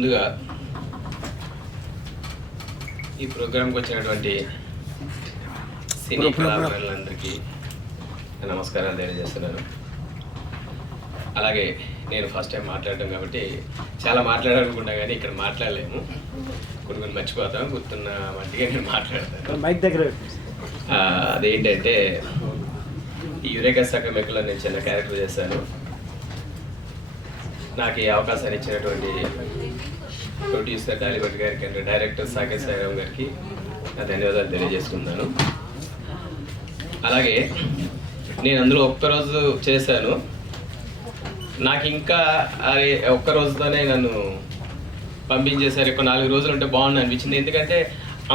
ముందుగా ఈ ప్రోగ్రాంకి వచ్చినటువంటి సినీ కళాకారులందరికీ నమస్కారాలు తెలియజేస్తున్నాను. అలాగే నేను ఫస్ట్ టైం మాట్లాడటం కాబట్టి చాలా మాట్లాడాలనుకుంటా కానీ ఇక్కడ మాట్లాడలేము, కొన్ని మర్చిపోతాం. గుర్తున్న మట్టిగా నేను మాట్లాడతాను. మైక్ దగ్గర అదేంటంటే ఈ యురేకా సకమెకులో నేను చిన్న క్యారెక్టర్ చేశాను. నాకు ఈ అవకాశాన్ని ఇచ్చినటువంటి ప్రొడ్యూసర్ డాలిబట్ గారికి అండ్ డైరెక్టర్ సాకేత్ సాయిరామ్ గారికి నా ధన్యవాదాలు తెలియజేసుకున్నాను. అలాగే నేను అందులో ఒక్కరోజు చేశాను. నాకు ఇంకా అది ఒక్కరోజుతోనే నన్ను పంపించేశారు. ఎక్కువ 4 రోజులు ఉంటే బాగుంది అనిపించింది. ఎందుకంటే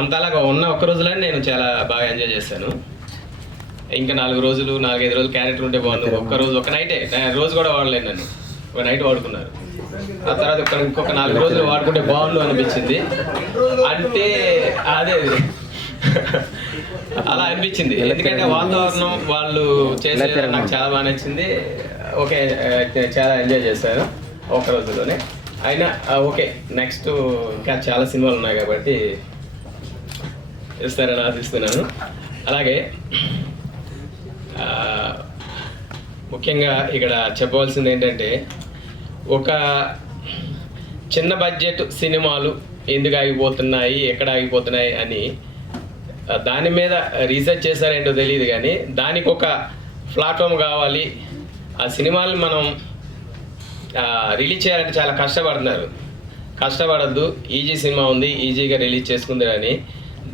అంతలాగా ఉన్న ఒక్క రోజులని నేను చాలా బాగా ఎంజాయ్ చేశాను. ఇంకా 4 రోజులు 4-5 రోజులు క్యారెక్టర్ ఉంటే బాగుంది. ఒక్కరోజు ఒక నైటే, రోజు కూడా వాడలేదు, నన్ను ఒక నైట్ వాడుకున్నారు. ఆ తర్వాత ఇంకొక 4 రోజులు వాడుకుంటే బాగుండు అనిపించింది. అంటే అదే అలా అనిపించింది. ఎందుకంటే వాతావరణం వాళ్ళు చేసే నాకు చాలా బాగా నచ్చింది. ఓకే, చాలా ఎంజాయ్ చేశాను ఒక రోజులోనే. అయినా ఓకే, నెక్స్ట్ ఇంకా చాలా సినిమాలు ఉన్నాయి కాబట్టి ఇస్తారని ఆశిస్తున్నాను. అలాగే ముఖ్యంగా ఇక్కడ చెప్పవలసింది ఏంటంటే, ఒక చిన్న బడ్జెట్ సినిమాలు ఎందుకు ఆగిపోతున్నాయి, ఎక్కడ ఆగిపోతున్నాయి అని దాని మీద రీసెర్చ్ చేశారేంటో తెలియదు కానీ దానికి ఒక ప్లాట్ఫామ్ కావాలి. ఆ సినిమాలు మనం రిలీజ్ చేయాలంటే చాలా కష్టపడుతున్నారు. కష్టపడద్దు, ఈజీ సినిమా ఉంది, ఈజీగా రిలీజ్ చేసుకుంది అని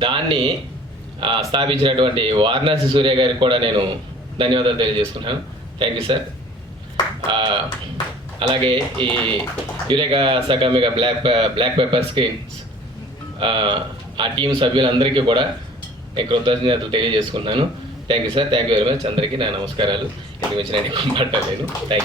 దాన్ని స్థాపించినటువంటి వారణాసి సూర్య గారికి కూడా నేను ధన్యవాదాలు తెలియజేసుకున్నాను. Thank you sir. అలాగే ఈ యురేకా సకమెగా బ్లాక్ పెప్పర్ స్క్రీన్స్ ఆ టీం సభ్యులందరికీ కూడా నేను కృతజ్ఞతలు తెలియజేసుకున్నాను. Thank you sir. Thank you very much. అందరికీ నా నమస్కారాలు. ఎందుకు వచ్చిన మాట్లాడలేను. Thank you.